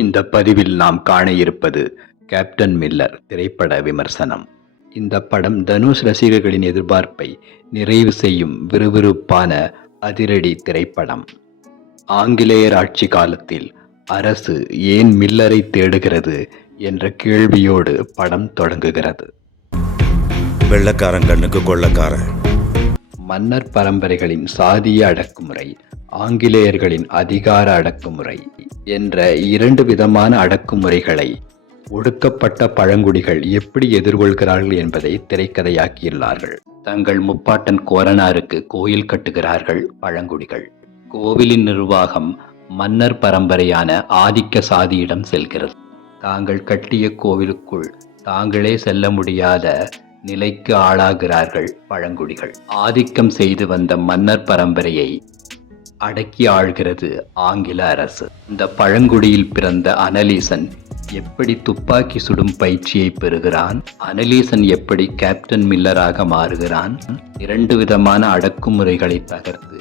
இந்த பதிவில் நாம் காண இருப்பது கேப்டன் மில்லர் திரைப்பட விமர்சனம். இந்த படம் தனுஷ் ரசிகர்களின் எதிர்பார்ப்பை நிறைவு செய்யும் விறுவிறுப்பான அதிரடி திரைப்படம். ஆங்கிலேயர் ஆட்சி காலத்தில் அரசு ஏன் மில்லரை தேடுகிறது என்ற கேள்வியோடு படம் தொடங்குகிறது. வெள்ளக்காரன் கண்ணுக்கு கொள்ளக்காரன். மன்னர் பரம்பரைகளின் சாதிய அடக்குமுறை ஆங்கிலேயர்களின் அதிகார அடக்குமுறை என்ற இரண்டு விதமான அடக்குமுறைகளை ஒடுக்கப்பட்ட பழங்குடிகள் எப்படி எதிர்கொள்கிறார்கள் என்பதை திரைக்கதையாக்கியுள்ளார்கள். தங்கள் முப்பாட்டன் கோரனாருக்கு கோயில் கட்டுகிறார்கள் பழங்குடிகள். கோவிலின் நிர்வாகம் மன்னர் பரம்பரையான ஆதிக்க சாதியிடம் செல்கிறது. தாங்கள் கட்டிய கோவிலுக்குள் தாங்களே செல்ல முடியாத நிலைக்கு ஆளாகிறார்கள் பழங்குடிகள். ஆதிக்கம் செய்து வந்த மன்னர் பரம்பரையை அடக்கி ஆள்கிறது ஆங்கில அரசு. இந்த பழங்குடியில் பிறந்த அனலீசன் எப்படி துப்பாக்கி சுடும் பயிற்சியை பெறுகிறான்? அனலீசன் எப்படி கேப்டன் மில்லராக மாறுகிறான்? இரண்டு விதமான அடக்குமுறைகளை தகர்த்து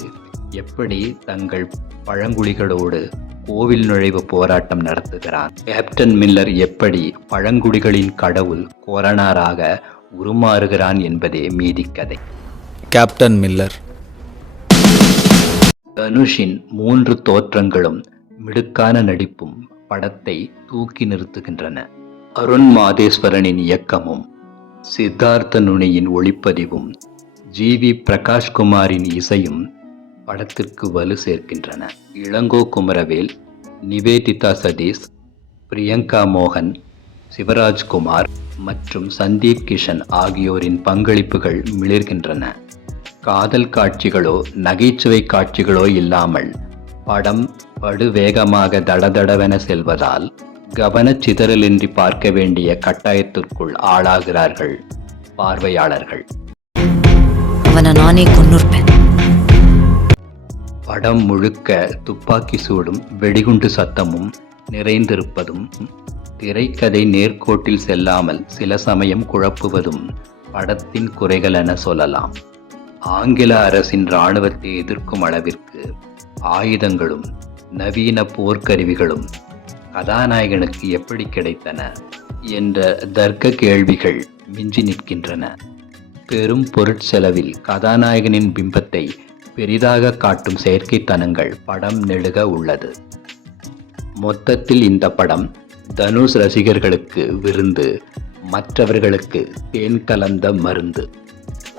எப்படி தங்கள் பழங்குடிகளோடு கோவில் நுழைவு போராட்டம் நடத்துகிறான்? கேப்டன் மில்லர் எப்படி பழங்குடிகளின் கடவுள் கொரோனாராக உருமாறுகிறான் என்பதே மீதி கதை. கேப்டன் மில்லர் தனுஷின் மூன்று தோற்றங்களும் மிடுக்கான நடிப்பும் படத்தை தூக்கி நிறுத்துகின்றன. அருண் மாதேஸ்வரனின் இயக்கமும் சித்தார்த்த நுனியின் ஒளிப்பதிவும் ஜி. வி. பிரகாஷ்குமாரின் இசையும் படத்திற்கு வலு சேர்க்கின்றன. இளங்கோ குமரவேல் நிவேதிதா சதீஷ் பிரியங்கா மோகன் சிவராஜ்குமார் மற்றும் சந்தீப் கிஷன் ஆகியோரின் பங்களிப்புகள் மிளிர்கின்றன. காதல் காட்சிகளோ நகைச்சுவை காட்சிகளோ இல்லாமல் படம் படுவேகமாக தடதடவென செல்வதால் கவனச்சிதறலின்றி பார்க்க வேண்டிய கட்டாயத்திற்குள் ஆளாகிறார்கள் பார்வையாளர்கள். அவனை நானே கொன்னுருப்பேன் படம் முழுக்க துப்பாக்கி சூடும் வெடிகுண்டு சத்தமும் நிறைந்திருப்பதும் திரைக்கதை நேர்கோட்டில் செல்லாமல் சில சமயம் குழப்புவதும் படத்தின் குறைகள் என சொல்லலாம். ஆங்கில அரசின் இராணுவத்தை எதிர்க்கும் அளவிற்கு ஆயுதங்களும் நவீன போர்க்கருவிகளும் கதாநாயகனுக்கு எப்படி கிடைத்தன என்ற தர்க்க கேள்விகள் மிஞ்சி நிற்கின்றன. பெரும் பொருட்செலவில் கதாநாயகனின் பிம்பத்தை பெரிதாக காட்டும் செயற்கைத்தனங்கள் படம் நெழுக உள்ளது. மொத்தத்தில் இந்த படம் தனுஷ் ரசிகர்களுக்கு விருந்து மற்றவர்களுக்கு தேன் கலந்த மருந்து.